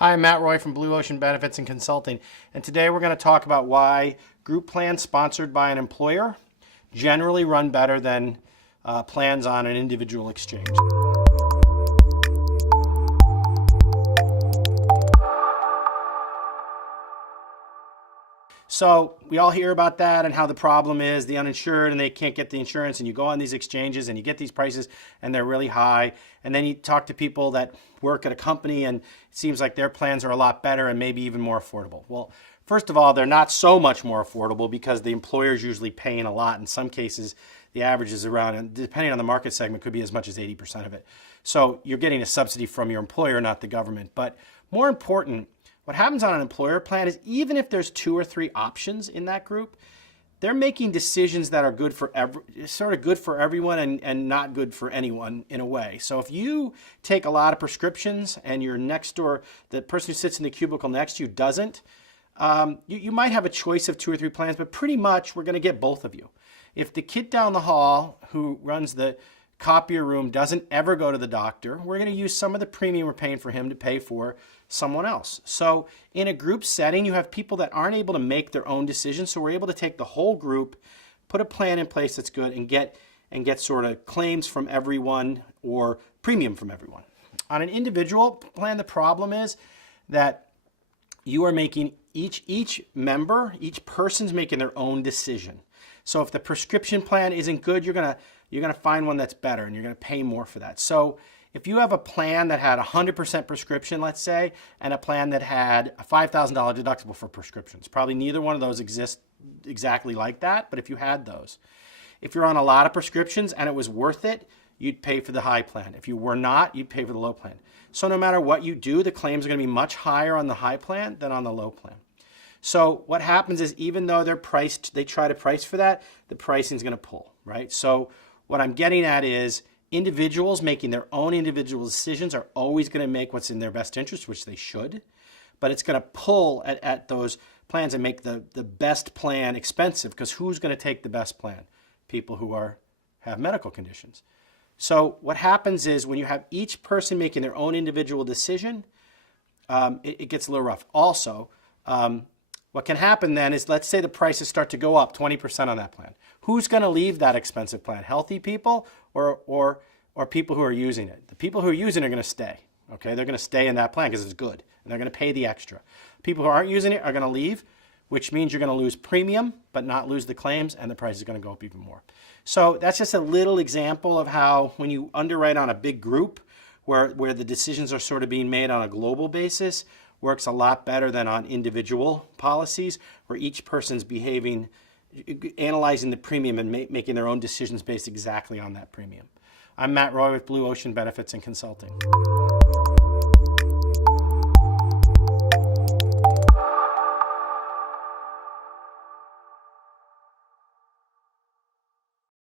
Hi, I'm Matt Roy from Blue Ocean Benefits and Consulting, and today we're going to talk about why group plans sponsored by an employer generally run better than plans on an individual exchange. So we all hear about that and how the problem is the uninsured and they can't get the insurance, and you go on these exchanges and you get these prices and they're really high, and then you talk to people that work at a company and it seems like their plans are a lot better and maybe even more affordable. Well, first of all, they're not so much more affordable because the employer is usually paying a lot. In some cases, the average is around, and depending on the market segment, could be as much as 80% of it. So you're getting a subsidy from your employer, not the government. But more important, what happens on an employer plan is even if there's 2 or 3 options in that group, they're making decisions that are good for good for everyone and not good for anyone in a way. So if you take a lot of prescriptions and your next door, the person who sits in the cubicle next to you doesn't, you might have a choice of 2 or 3 plans, but pretty much we're going to get both of you. If the kid down the hall who runs the copier room doesn't ever go to the doctor, we're going to use some of the premium we're paying for him to pay for someone else. So in a group setting, you have people that aren't able to make their own decisions. So we're able to take the whole group, put a plan in place that's good, and get sort of claims from everyone or premium from everyone. On an individual plan, the problem is that you are making each member, each person's making their own decision. So if the prescription plan isn't good, you're gonna find one that's better and you're gonna pay more for that. So if you have a plan that had 100% prescription, let's say, and a plan that had a $5,000 deductible for prescriptions, probably neither one of those exists exactly like that, but if you had those. If you're on a lot of prescriptions and it was worth it, you'd pay for the high plan. If you were not, you'd pay for the low plan. So no matter what you do, the claims are gonna be much higher on the high plan than on the low plan. So what happens is even though they try to price for that, the pricing is gonna pull, right? So what I'm getting at is individuals making their own individual decisions are always going to make what's in their best interest, which they should, but it's going to pull at those plans and make the best plan expensive, because who's going to take the best plan? People who have medical conditions. So what happens is when you have each person making their own individual decision, it gets a little rough. Also, what can happen then is, let's say the prices start to go up 20% on that plan. Who's going to leave that expensive plan? Healthy people or people who are using it? The people who are using it are going to stay. Okay, they're going to stay in that plan because it's good, and they're going to pay the extra. People who aren't using it are going to leave, which means you're going to lose premium but not lose the claims, and the price is going to go up even more. So that's just a little example of how when you underwrite on a big group where the decisions are sort of being made on a global basis, works a lot better than on individual policies where each person's analyzing the premium and making their own decisions based exactly on that premium. I'm Matt Roy with Blue Ocean Benefits and Consulting.